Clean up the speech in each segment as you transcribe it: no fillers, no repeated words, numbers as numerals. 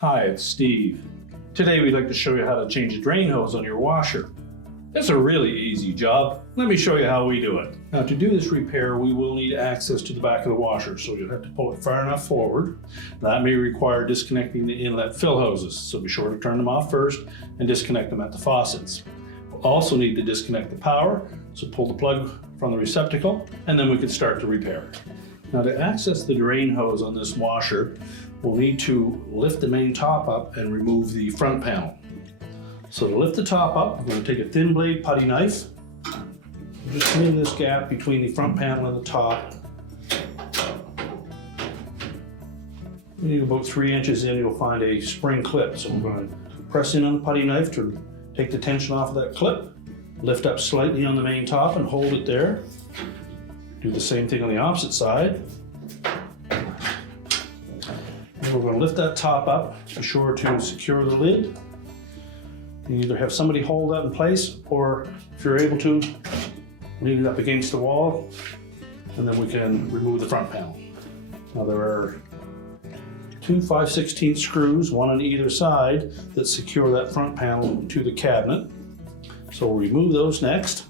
Hi, it's Steve. Today we'd like to show you how to change a drain hose on your washer. It's a really easy job. Let me show you how we do it. Now to do this repair, we will need access to the back of the washer, so you'll have to pull it far enough forward. That may require disconnecting the inlet fill hoses, so be sure to turn them off first and disconnect them at the faucets. We'll also need to disconnect the power, so pull the plug from the receptacle, and then we can start the repair. Now to access the drain hose on this washer, we'll need to lift the main top up and remove the front panel. So to lift the top up, I'm going to take a thin blade putty knife, just clean this gap between the front panel and the top. You need about 3 inches in, you'll find a spring clip. So we're going to press in on the putty knife to take the tension off of that clip, lift up slightly on the main top and hold it there. Do the same thing on the opposite side. And we're going to lift that top up. Be sure to secure the lid. You either have somebody hold that in place, or if you're able to, lean it up against the wall, and then we can remove the front panel. Now there are 2 5/16 screws, one on either side, that secure that front panel to the cabinet. So we'll remove those next.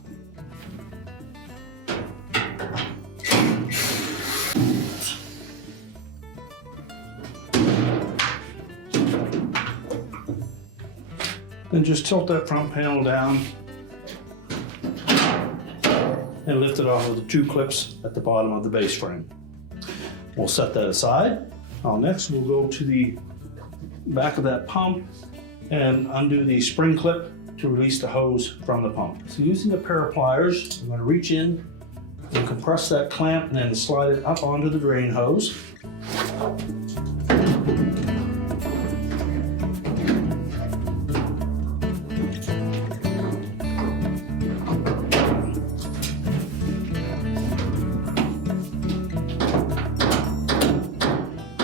Then just tilt that front panel down and lift it off of the 2 clips at the bottom of the base frame. We'll set that aside. Now next we'll go to the back of that pump and undo the spring clip to release the hose from the pump. So using a pair of pliers, I'm going to reach in and compress that clamp and then slide it up onto the drain hose.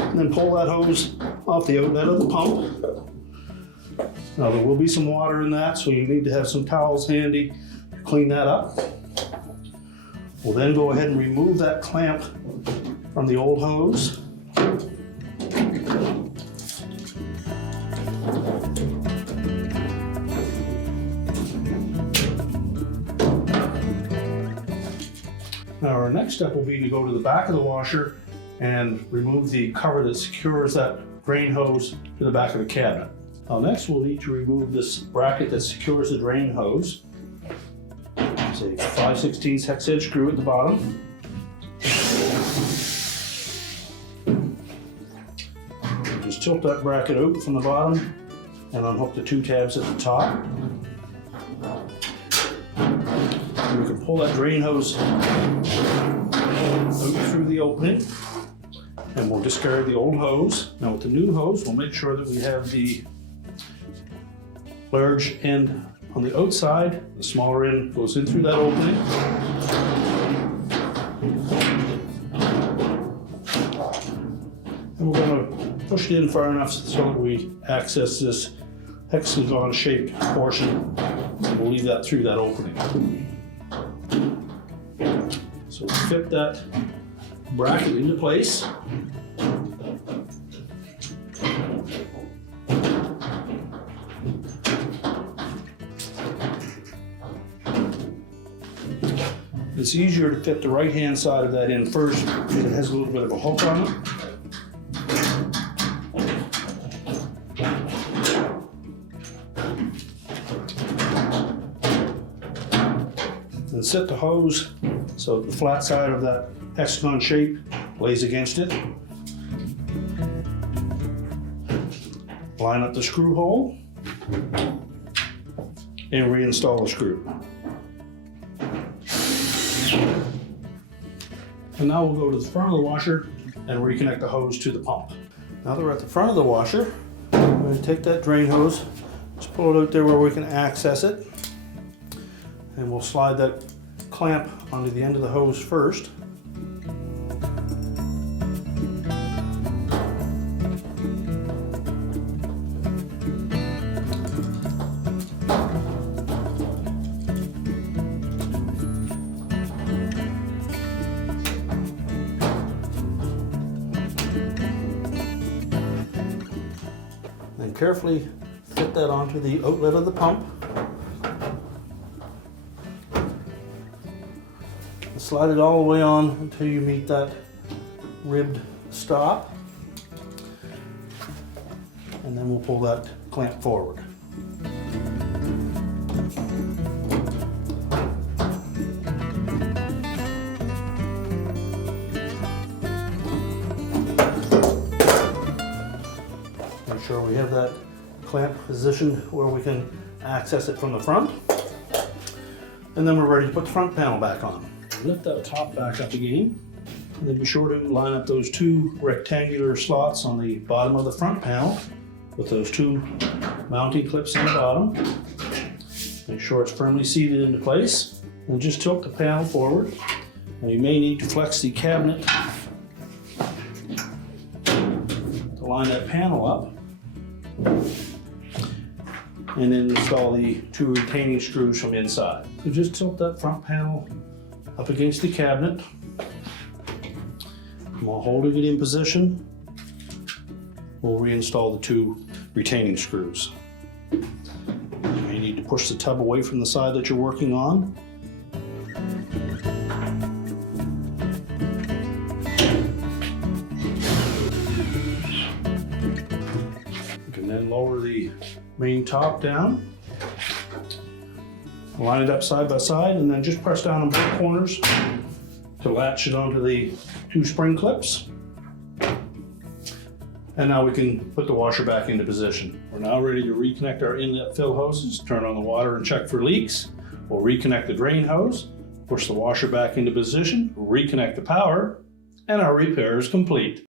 And then pull that hose off the outlet of the pump. Now there will be some water in that, so you need to have some towels handy to clean that up. We'll then go ahead and remove that clamp from the old hose. Now our next step will be to go to the back of the washer and remove the cover that secures that drain hose to the back of the cabinet. Now next we'll need to remove this bracket that secures the drain hose. There's a 5/16 hex head screw at the bottom. Just tilt that bracket out from the bottom and unhook the 2 tabs at the top. And we can pull that drain hose out through the opening. And we'll discard the old hose. Now with the new hose, we'll make sure that we have the large end on the outside. The smaller end goes in through that opening. And we're going to push it in far enough so that we access this hexagon shaped portion. And we'll leave that through that opening. So we'll fit that bracket into place. It's easier to fit the right hand side of that in first because it has a little bit of a hook on it. And set the hose so the flat side of that hexagon shape lays against it. Line up the screw hole and reinstall the screw. And now we'll go to the front of the washer and reconnect the hose to the pump. Now that we're at the front of the washer, I'm going to take that drain hose, just pull it out there where we can access it, and we'll slide that clamp onto the end of the hose first. Then carefully fit that onto the outlet of the pump. And slide it all the way on until you meet that ribbed stop. And then we'll pull that clamp forward. Make sure we have that clamp positioned where we can access it from the front. And then we're ready to put the front panel back on. Lift that top back up again. And then be sure to line up those two rectangular slots on the bottom of the front panel with those two mounting clips in the bottom. Make sure it's firmly seated into place. And just tilt the panel forward. And you may need to flex the cabinet to line that panel up. And then install the two retaining screws from inside. So just tilt that front panel up against the cabinet. While holding it in position, we'll reinstall the two retaining screws. You may need to push the tub away from the side that you're working on. You can then lower the main top down. Line it up side by side and then just press down on both corners to latch it onto the two spring clips. And now we can put the washer back into position. We're now ready to reconnect our inlet fill hoses, turn on the water and check for leaks. We'll reconnect the drain hose, push the washer back into position, reconnect the power, and our repair is complete.